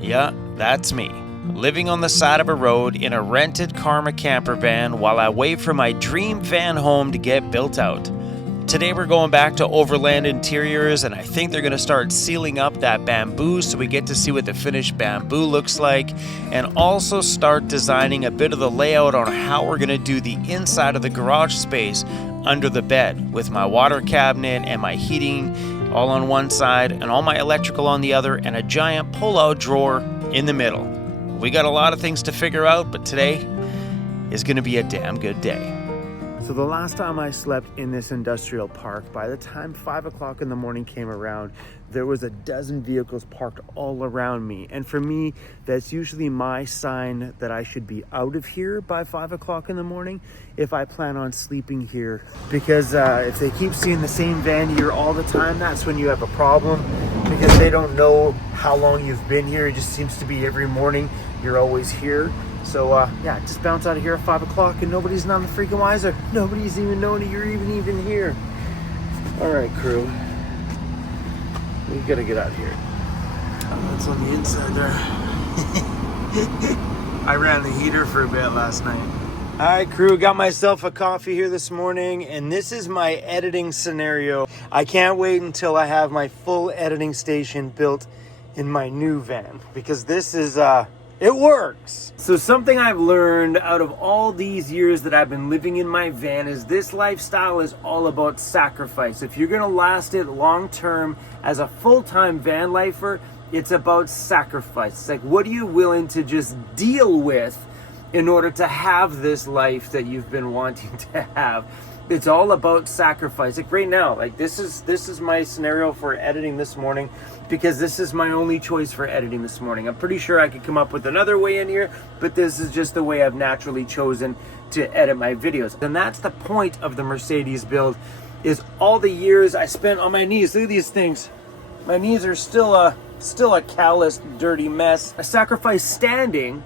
Yeah, that's me. Living on the side of a road in a rented Karma camper van while I wait for my dream van home to get built out. Today we're going back to Overland Interiors, and I think they're going to start sealing up that bamboo so we get to see what the finished bamboo looks like, and also start designing a bit of the layout on how we're going to do the inside of the garage space under the bed, with my water cabinet and my heating all on one side and all my electrical on the other, and a giant pull-out drawer in the middle. We got a lot of things to figure out, but today is going to be a damn good day. So the last time I slept in this industrial park, by the time 5 o'clock in the morning came around, there was a dozen vehicles parked all around me. And for me, that's usually my sign that I should be out of here by 5 o'clock in the morning if I plan on sleeping here. Because if they keep seeing the same van here all the time, that's when you have a problem, because they don't know how long you've been here. It just seems to be every morning you're always here. So yeah, just bounce out of here at 5 o'clock and nobody's none the freaking wiser. Nobody's even known that you're even here. All right, crew. We gotta get out of here. That's on the inside there. I ran the heater for a bit last night. All right, crew, got myself a coffee here this morning, and this is my editing scenario. I can't wait until I have my full editing station built in my new van, because this is it works. So something I've learned out of all these years that I've been living in my van is this lifestyle is all about sacrifice. If you're gonna last it long term as a full-time van lifer, it's about sacrifice. It's like, what are you willing to just deal with in order to have this life that you've been wanting to have? It's all about sacrifice. Like right now, like this is my scenario for editing this morning, because this is my only choice for editing this morning. I'm pretty sure I could come up with another way in here, but this is just the way I've naturally chosen to edit my videos. And that's the point of the Mercedes build, is all the years I spent on my knees. Look at these things. My knees are still a calloused, dirty mess. I sacrificed standing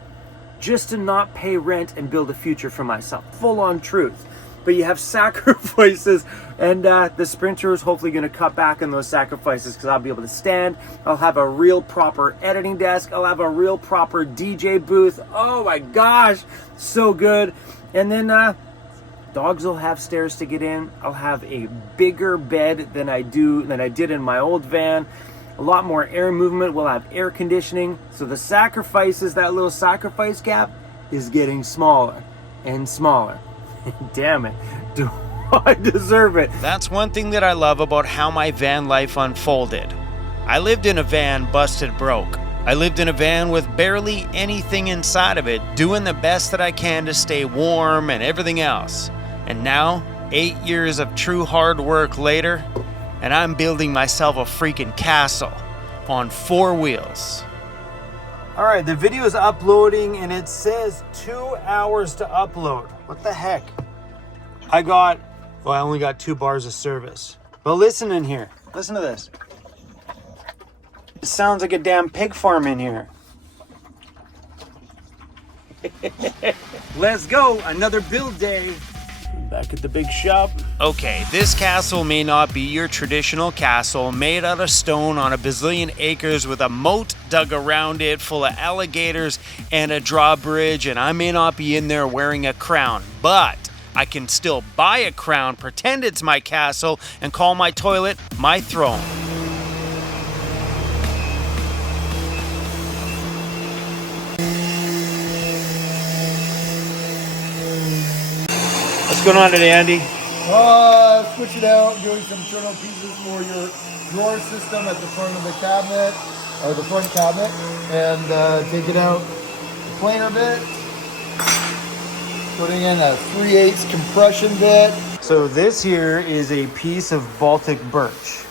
just to not pay rent and build a future for myself. Full on truth. But you have sacrifices, and the Sprinter is hopefully going to cut back on those sacrifices, because I'll be able to stand. I'll have a real proper editing desk. I'll have a real proper DJ booth. Oh my gosh, so good. And then dogs will have stairs to get in. I'll have a bigger bed than I did in my old van. A lot more air movement. We'll have air conditioning. So the sacrifices, that little sacrifice gap is getting smaller and smaller. Damn it, do I deserve it? That's one thing that I love about how my van life unfolded. I lived in a van busted broke. I lived in a van with barely anything inside of it, doing the best that I can to stay warm and everything else. And now, 8 years of true hard work later, and I'm building myself a freaking castle on 4 wheels. All right, the video is uploading and it says 2 hours to upload. What the heck? I only got 2 bars of service. But listen in here. Listen to this. It sounds like a damn pig farm in here. Let's go, another build day. Back at the big shop. Okay, this castle may not be your traditional castle made out of stone on a bazillion acres with a moat dug around it full of alligators and a drawbridge, and I may not be in there wearing a crown, but I can still buy a crown, pretend it's my castle, and call my toilet my throne. What's going on today, Andy? Switch it out, doing some journal pieces for your drawer system at the front of the cabinet, or the front cabinet, and take it out the planer bit, putting in a 3/8 compression bit. So this here is a piece of Baltic birch,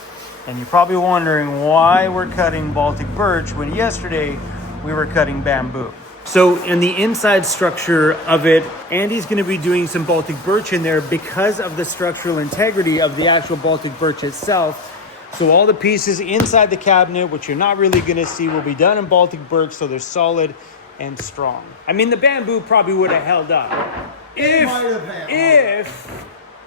and you're probably wondering why we're cutting Baltic birch when yesterday we were cutting bamboo. So in the inside structure of it, Andy's going to be doing some Baltic birch in there because of the structural integrity of the actual Baltic birch itself. So all the pieces inside the cabinet, which you're not really going to see, will be done in Baltic birch, so they're solid and strong. I mean, the bamboo probably would have held up if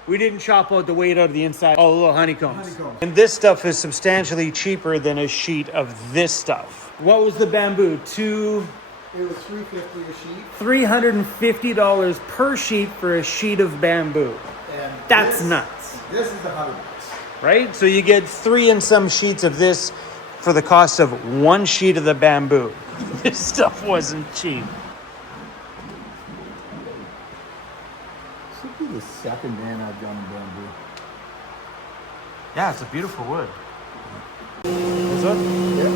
we didn't chop out the weight out of the inside. Oh, little honeycombs. And this stuff is substantially cheaper than a sheet of this stuff. What was the bamboo? It was $350 a sheet. $350 per sheet for a sheet of bamboo. And That's nuts. This is $100. Right? So you get 3 and some sheets of this for the cost of 1 sheet of the bamboo. This stuff wasn't cheap. This would be the second van I've done in bamboo. Yeah, it's a beautiful wood. This one? Yeah.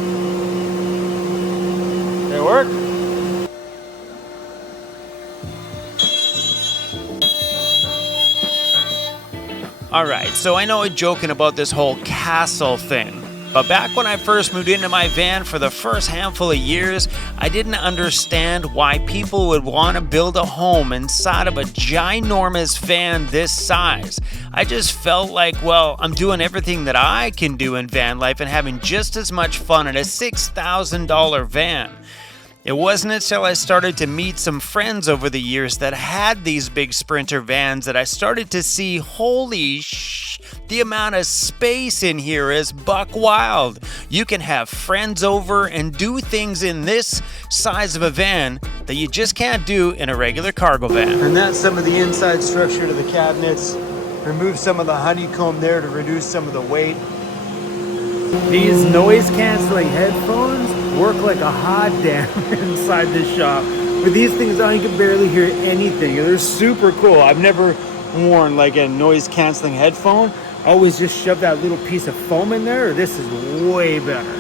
Did it work? All right, so I know I'm joking about this whole castle thing, but back when I first moved into my van for the first handful of years, I didn't understand why people would want to build a home inside of a ginormous van this size. I just felt like, well, I'm doing everything that I can do in van life and having just as much fun in a $6,000 van. It wasn't until I started to meet some friends over the years that had these big Sprinter vans that I started to see, the amount of space in here is buck wild. You can have friends over and do things in this size of a van that you just can't do in a regular cargo van. And that's some of the inside structure to the cabinets. Remove some of the honeycomb there to reduce some of the weight. These noise-canceling headphones work like a hot damn inside this shop. With these things on, you can barely hear anything. They're super cool. I've never worn like a noise-canceling headphone. I always just shove that little piece of foam in there. This is way better.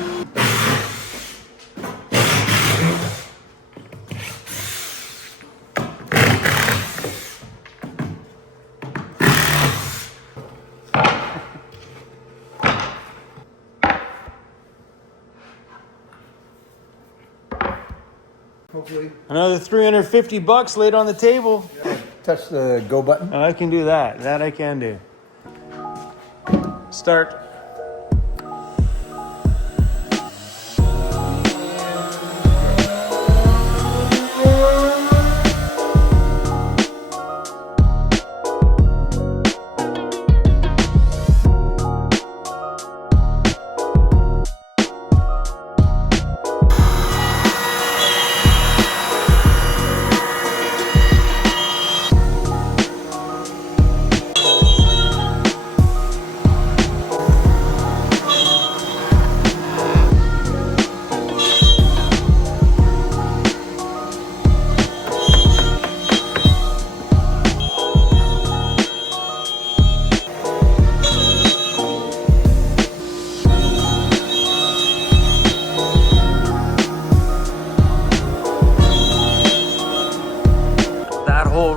Hopefully. Another $350 laid on the table. Touch the go button. I can do that. That I can do. Start.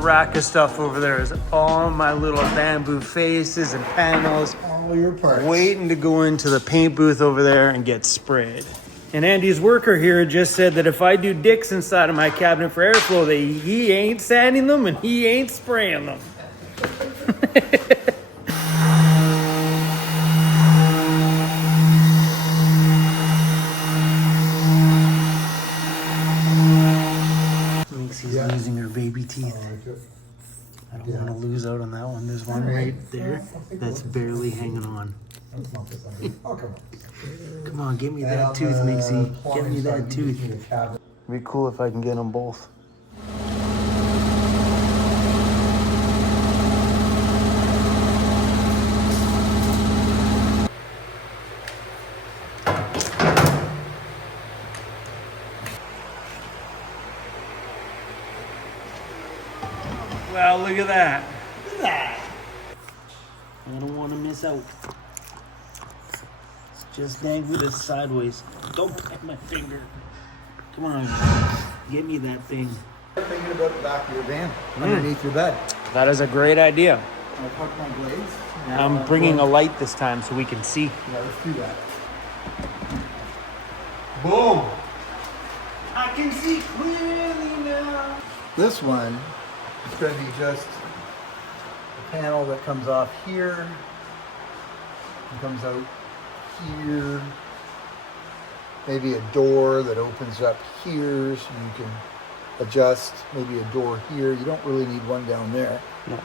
Rack of stuff over there is all my little bamboo faces and panels, All your parts. waiting to go into the paint booth over there and get sprayed. And Andy's worker here just said that if I do dicks inside of my cabinet for airflow, that he ain't sanding them and he ain't spraying them. She's losing her baby teeth. I don't want to lose out on that one. There's one right there that's barely hanging on. Come on, give me that tooth, Mixie. Give me that tooth. It'd be cool if I can get them both. Wow, look at that. Look at that. I don't want to miss out. It's just dangle this sideways. Don't bite my finger. Come on. Give me that thing. I'm thinking about the back of your van, underneath your bed. That is a great idea. I tuck my blades. I'm bringing a light this time so we can see. Yeah, let's do that. Boom. I can see clearly now. This one is going to be just a panel that comes off here and comes out here. Maybe a door that opens up here so you can adjust. Maybe a door here. You don't really need one down there. No.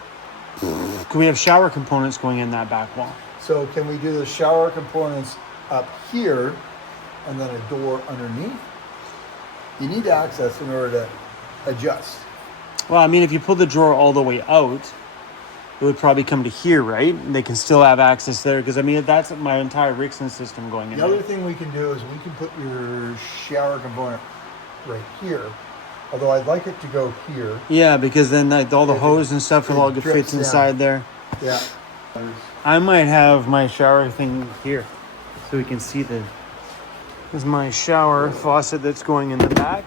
Can we have shower components going in that back wall? So can we do the shower components up here and then a door underneath. You need access in order to adjust. Well, I mean, if you pull the drawer all the way out, it would probably come to here, right? And they can still have access there, because I mean, that's my entire Rixon system going in The other there. thing we can do is we can put your shower component right here. Although I'd like it to go here. Yeah, because then all the hose and stuff will all get fits inside there. Yeah. I might have my shower thing here, so we can see this is my shower faucet that's going in the back.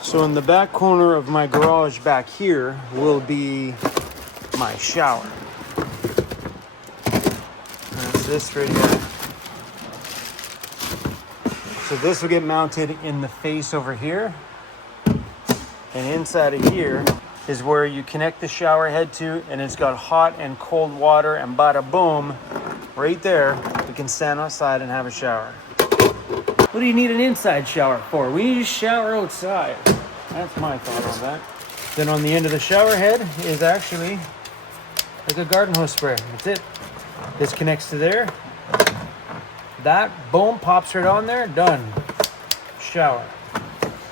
So in the back corner of my garage back here will be my shower. That's this right here. So this will get mounted in the face over here. And inside of here is where you connect the shower head to, and it's got hot and cold water, and bada boom, right there, we can stand outside and have a shower. What do you need an inside shower for? We need to shower outside. That's my thought on that. Then on the end of the shower head is actually like a garden hose sprayer. That's it. This connects to there. That, boom, pops right on there, done. Shower.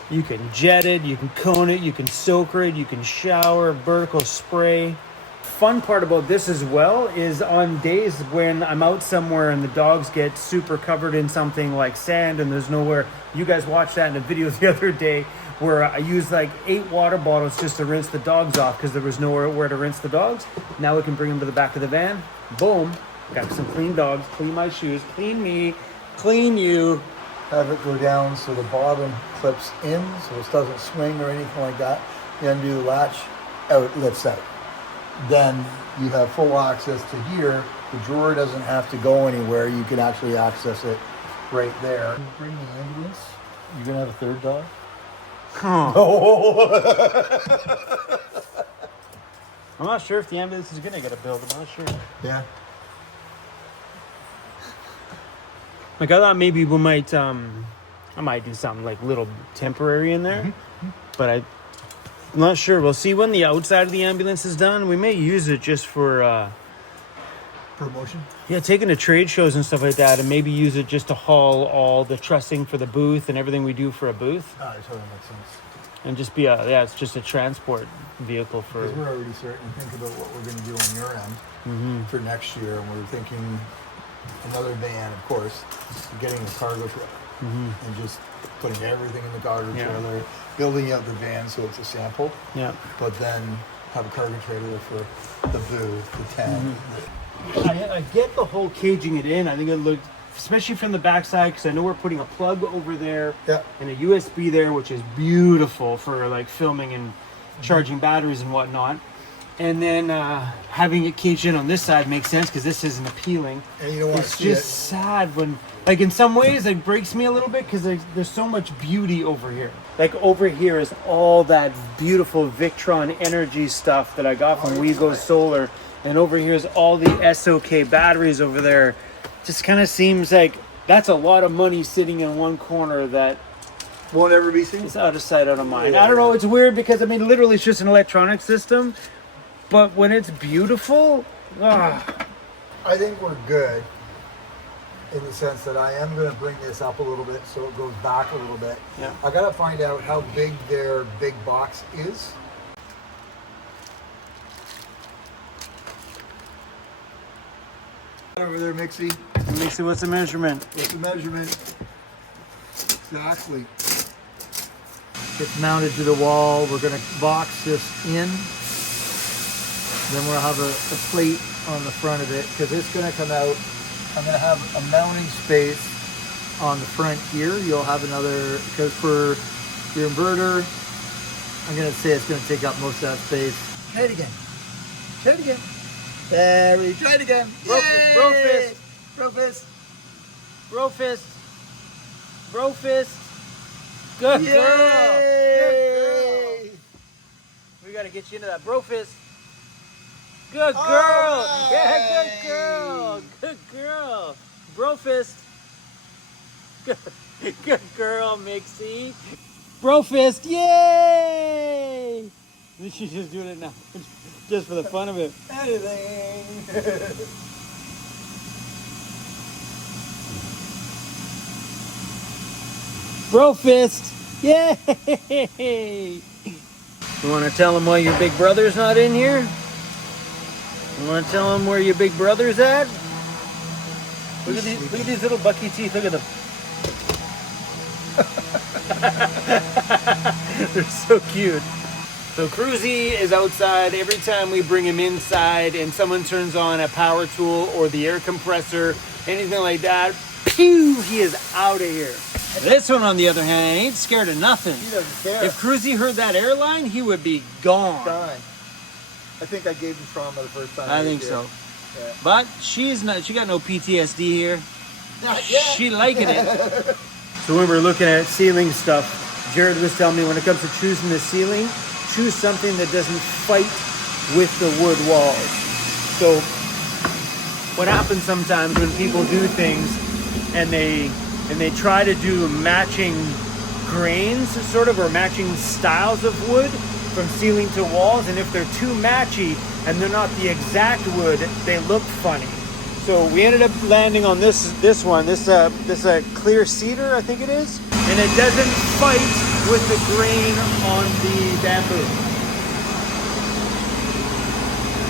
You can jet it, you can cone it, you can soaker it, you can shower, vertical spray. Fun part about this as well is on days when I'm out somewhere and the dogs get super covered in something like sand and there's nowhere. You guys watched that in a video the other day where I used like 8 water bottles just to rinse the dogs off because there was nowhere where to rinse the dogs. Now we can bring them to the back of the van. Boom. Got some clean dogs, clean my shoes, clean me, clean you. Have it go down so the bottom clips in so it doesn't swing or anything like that. You undo the latch, out it lifts out. Then you have full access to here. The drawer doesn't have to go anywhere. You can actually access it right there. Bring the ambulance. You're gonna have a third dog? Oh. I'm not sure if the ambulance is gonna get a build. I'm not sure. Yeah. Like I thought maybe we might, I might do something like little temporary in there, but I'm not sure. We'll see when the outside of the ambulance is done. We may use it just for, Promotion? yeah, taking to trade shows and stuff like that, and maybe use it just to haul all the trussing for the booth and everything we do for a booth, Ah, it totally makes sense. and just be it's just a transport vehicle for. Because we're already starting to think about what we're going to do on your end for next year, and we're thinking another van, of course, getting a cargo trailer and just putting everything in the cargo trailer, building out the van so it's a sample, but then have a cargo trailer for the booth, the tent. I get the whole caging it in. I think it looked, especially from the backside, because I know we're putting a plug over there and a USB there, which is beautiful for like filming and charging batteries and whatnot. And then having it caged in on this side makes sense because this isn't appealing. And you don't want to It's see just it. sad when, like in some ways, it breaks me a little bit because there's so much beauty over here. Like over here is all that beautiful Victron energy stuff that I got from WeGo Solar. And over here is all the SOK batteries over there. Just kind of seems like that's a lot of money sitting in one corner that Won't ever be seen? it's out of sight, out of mind. I don't know. It's weird because, I mean, literally it's just an electronic system. But when it's beautiful, I think we're good in the sense that I am going to bring this up a little bit so it goes back a little bit. Yeah. I got to find out how big their big box is. Over there, Mixie. let me see what's the measurement. What's the measurement? Exactly. It's mounted to the wall. We're going to box this in. Then we'll have a plate on the front of it because it's going to come out. I'm going to have a mounting space on the front here. You'll have another, because for your inverter, I'm going to say it's going to take up most of that space. Try it again. Try it again. There we try it again. Bro fist. Bro fist. Bro fist. Bro fist. Good Yay! girl. Good girl. We got to get you into that bro fist. Good girl. All Yeah, right. good girl. Good girl. Bro fist. Good girl, Mixie. Bro fist. Yay! She's just doing it now. Just for the fun of it. Anything. Bro fist. Yay! You want to tell him why your big brother's not in here? You want to tell him where your big brother's at? Look at these little bucky teeth. Look at them. They're so cute. So Cruzy is outside every time we bring him inside and someone turns on a power tool or the air compressor, anything like that. Pew! He is out of here. This one, on the other hand, ain't scared of nothing. He doesn't care. If Cruzy heard that airline, he would be gone. Done. I think I gave him trauma the first time. I think so. Yeah. But she's not. She got no PTSD here. Not yet. She liking it. So when we're looking at ceiling stuff, Jared was telling me when it comes to choosing the ceiling, choose something that doesn't fight with the wood walls. So what happens sometimes when people do things and they try to do matching grains sort of, or matching styles of wood from ceiling to walls, and if they're too matchy and they're not the exact wood, they look funny. So we ended up landing on this one, this clear cedar, I think it is, and it doesn't fight with the grain on the bamboo.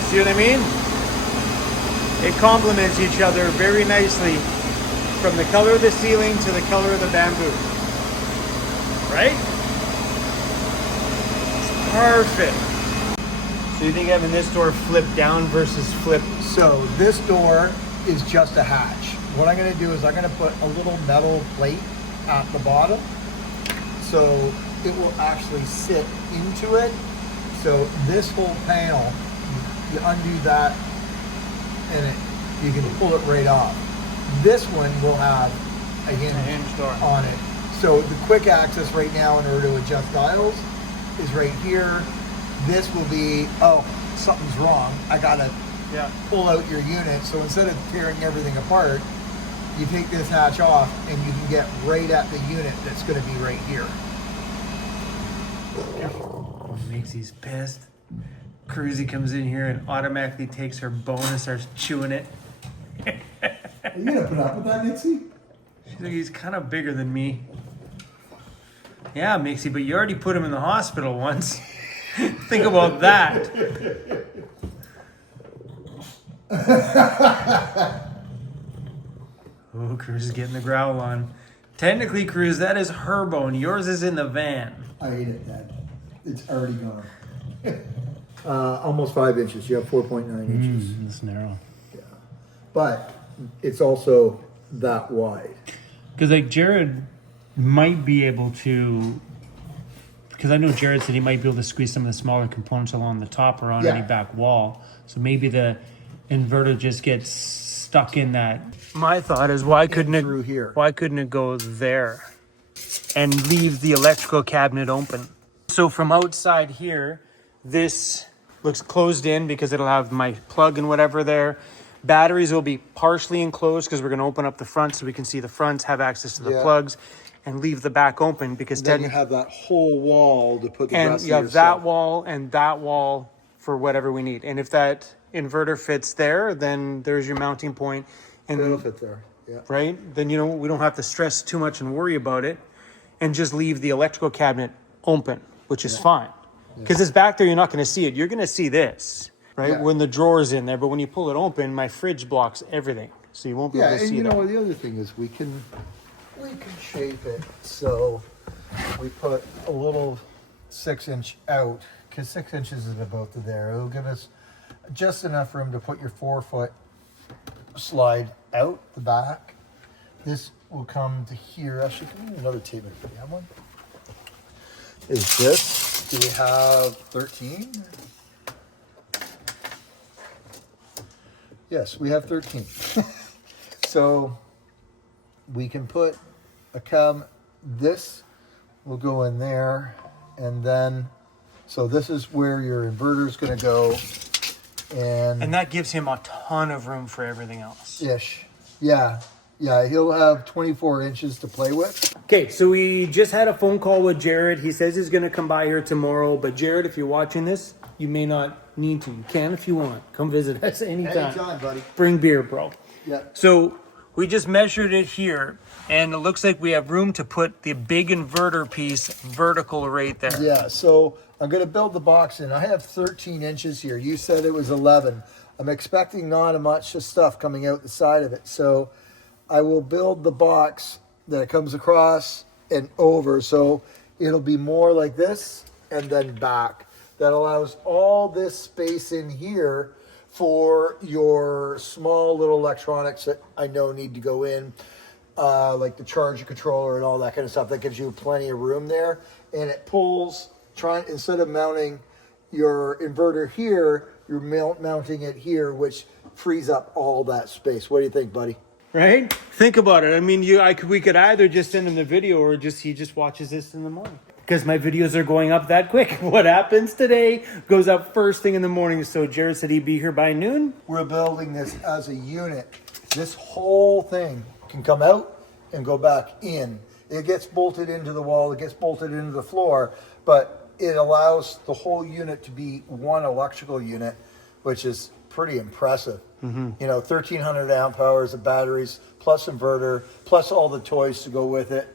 See what I mean? It complements each other very nicely from the color of the ceiling to the color of the bamboo. Right? It's perfect. So you think having this door flipped down versus flipped? So this door is just a hatch. What I'm going to do is I'm going to put a little metal plate at the bottom so it will actually sit into it. So this whole panel, you undo that and you can pull it right off. This one will have a hinge door on it. So the quick access right now in order to adjust dials is right here. This will be, oh, something's wrong. I gotta pull out your unit. So instead of tearing everything apart, you take this hatch off and you can get right at the unit that's gonna be right here. Makes pissed. Cruzy comes in here and automatically takes her bone and starts chewing it. Are you gonna put up with that, Nixie? She's like, he's kind of bigger than me. Yeah, Mixie, but you already put him in the hospital once. Think about that. Oh, Cruz is getting the growl on. Technically, Cruz, that is her bone. Yours is in the van. I ate it, Dad. It's already gone. Almost 5 inches. You have 4.9 inches. That's narrow. Yeah. But it's also that wide. Because like Jared might be able to, because I know Jared said he might be able to squeeze some of the smaller components along the top or on any back wall. So maybe the inverter just gets stuck in that. My thought is why couldn't it go there and leave the electrical cabinet open? So from outside here, this looks closed in because it'll have my plug and whatever there. Batteries will be partially enclosed because we're going to open up the front so we can see the fronts, have access to the plugs, and leave the back open because then you have that whole wall to put the rest of you have that wall and that wall for whatever we need. And if that inverter fits there, then there's your mounting point. And it'll fit there. Yeah. Right? Then we don't have to stress too much and worry about it, and just leave the electrical cabinet open, which is fine. Because it's back there, you're not going to see it. You're going to see this, right? Yeah. When the drawer's in there. But when you pull it open, my fridge blocks everything. So you won't be able to see that. Yeah, and you know what? The other thing is we can shape it so we put a little 6-inch out, because 6 inches is about to there. It'll give us just enough room to put your 4-foot slide out the back. This will come to here. Actually, give me another tape if you have one. Is this? Do we have 13? Yes, we have 13. So we can put a this will go in there, and then, so this is where your inverter is going to go. And that gives him a ton of room for everything else. Ish. Yeah. Yeah, he'll have 24 inches to play with. Okay, so we just had a phone call with Jared. He says he's going to come by here tomorrow. But Jared, if you're watching this, you may not need to. You can if you want. Come visit us anytime. Anytime, buddy. Bring beer, bro. Yeah. So We just measured it here, and it looks like we have room to put the big inverter piece vertical right there. Yeah, so I'm going to build the box in. I have 13 inches here. You said it was 11. I'm expecting not much stuff coming out the side of it. So I will build the box that it comes across and over. So it'll be more like this and then back. That allows all this space in here for your small little electronics that I know need to go in, like the charger controller and all that kind of stuff. That gives you plenty of room there. And it pulls, instead of mounting your inverter here, you're mounting it here, which frees up all that space. What do you think, buddy? Right? Think about it. I mean, we could either just send him the video or he just watches this in the morning. Because my videos are going up that quick. What happens today goes up first thing in the morning. So Jared said he'd be here by noon. We're building this as a unit. This whole thing can come out and go back in. It gets bolted into the wall, it gets bolted into the floor, but it allows the whole unit to be one electrical unit, which is pretty impressive. Mm-hmm. You know, 1,300 amp hours of batteries, plus inverter, plus all the toys to go with it.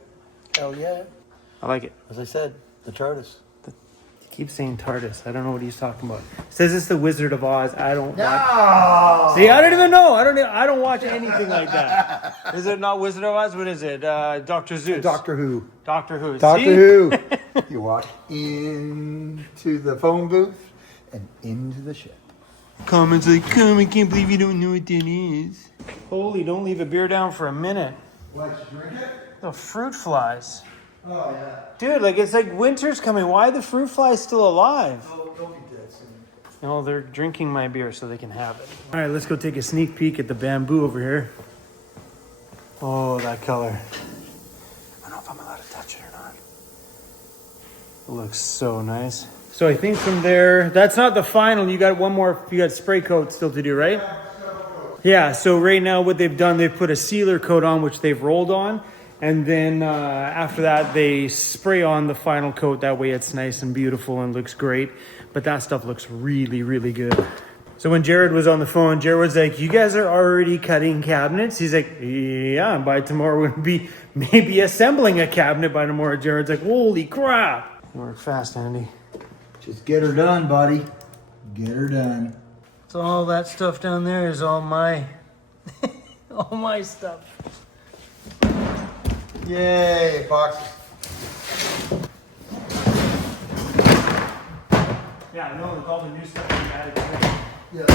Hell yeah. I like it. As I said, the TARDIS. He keeps saying TARDIS. I don't know what he's talking about. Says it's the Wizard of Oz. I don't No! watch. See, I don't even know. I don't watch anything like that. Is it not Wizard of Oz? What is it? Dr. Zeus. Doctor Who. Doctor Who. Doctor See? Who. You walk into the phone booth and into the ship. Comments like, come, I can't believe you don't know what that is. Holy, don't leave a beer down for a minute. What, you drink it? The fruit flies. Oh, yeah. Dude, like it's like winter's coming. Why are the fruit flies still alive? Oh, don't be dead soon. No, they're drinking my beer so they can have it. All right, let's go take a sneak peek at the bamboo over here. Oh, that color. I don't know if I'm allowed to touch it or not. It looks so nice. So I think from there, that's not the final. You got one more, you got spray coat still to do, right? Yeah, so right now what they've done, they've put a sealer coat on, which they've rolled on. And then after that, they spray on the final coat. That way it's nice and beautiful and looks great. But that stuff looks really, really good. So when Jared was on the phone, Jared was like, you guys are already cutting cabinets? He's like, yeah, and by tomorrow we'll be maybe assembling a cabinet by tomorrow. Jared's like, holy crap. You work fast, Andy. Just get her done, buddy. Get her done. So all that stuff down there is all my, all my stuff. Yay, boxes. Yeah, I know, with all the new stuff we added to it. Yeah.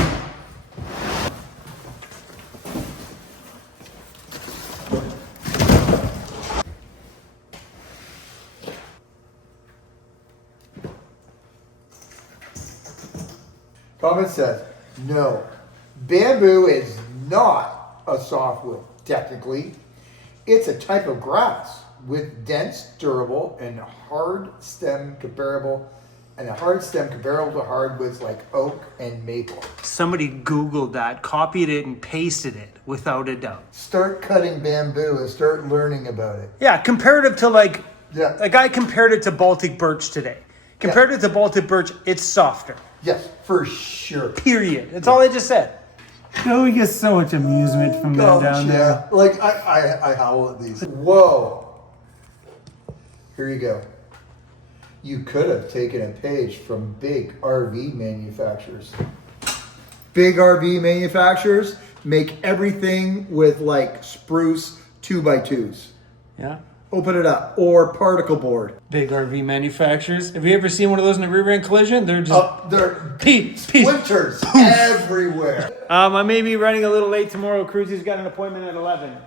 Comment says, no, bamboo is not a softwood, technically. It's a type of grass with dense, durable, and hard stem comparable to hardwoods like oak and maple. Somebody Googled that, copied it, and pasted it without a doubt. Start cutting bamboo and start learning about it. Yeah, comparative to like, Yeah. a guy compared it to Baltic birch today. Compared it to Baltic birch, it's softer. Yes, for sure. Period. That's all I just said. Oh, we get so much amusement from them down there. Like, I howl at these. Whoa. Here you go. You could have taken a page from big RV manufacturers. Big RV manufacturers make everything with like spruce 2x2s. Yeah. Open it up. Or particle board. Big RV manufacturers. Have you ever seen one of those in a rear end collision? They're just They're peace. splinters everywhere. I may be running a little late tomorrow. Cruzy's got an appointment at 11.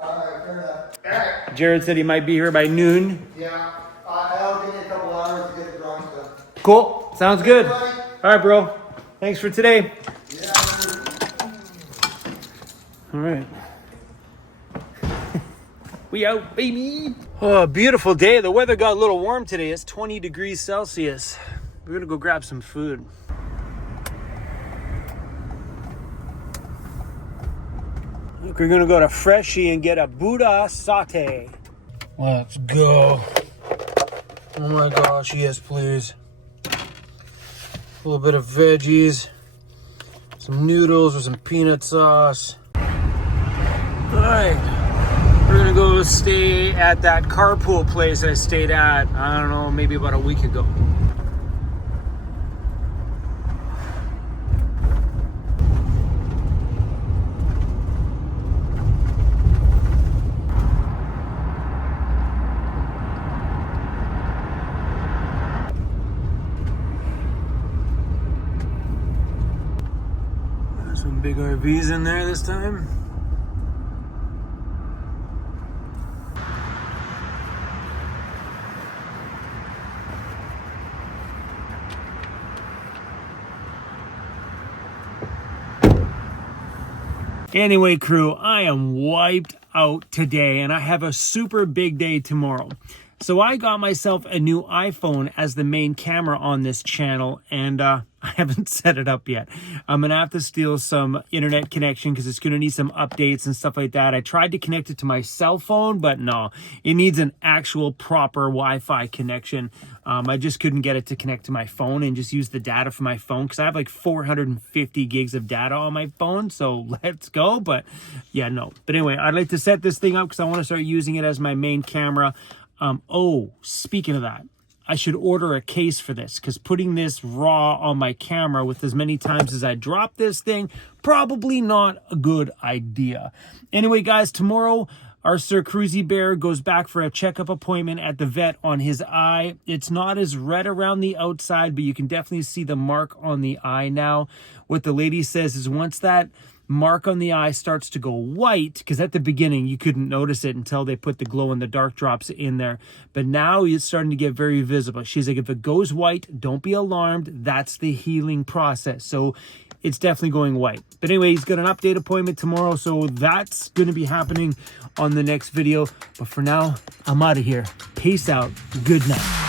Alright, fair enough. Jared said he might be here by noon. Yeah, I'll give you a couple hours to get the drawings done. Cool. Sounds good. Buddy. All right, bro. Thanks for today. Yeah. All right. We out, baby. Oh, beautiful day. The weather got a little warm today. It's 20 degrees Celsius. We're gonna go grab some food. Look, we're gonna go to Freshie and get a Buddha satay. Let's go. Oh my gosh, yes, please. A little bit of veggies, some noodles with some peanut sauce. All right, we're gonna go stay at that carpool place I stayed at, I don't know, maybe about a week ago. There's some big RVs in there this time. Anyway, crew, I am wiped out today and I have a super big day tomorrow. So I got myself a new iPhone as the main camera on this channel, and I haven't set it up yet. I'm gonna have to steal some internet connection because it's gonna need some updates and stuff like that. I tried to connect it to my cell phone, but no, it needs an actual proper Wi-Fi connection. I just couldn't get it to connect to my phone and just use the data from my phone because I have like 450 gigs of data on my phone, so let's go. But yeah, no. But anyway, I'd like to set this thing up because I want to start using it as my main camera. Oh, speaking of that, I should order a case for this because putting this raw on my camera with as many times as I drop this thing, probably not a good idea. Anyway, guys, tomorrow our Sir Cruzy Bear goes back for a checkup appointment at the vet on his eye. It's not as red around the outside, but you can definitely see the mark on the eye now. What the lady says is once that mark on the eye starts to go white, because at the beginning you couldn't notice it until they put the glow in the dark drops in there, but now it's starting to get very visible. She's like, if it goes white, don't be alarmed. That's the healing process. So it's definitely going white. But anyway, he's got an update appointment tomorrow, so that's going to be happening on the next video. But for now, I'm out of here. Peace out. Good night.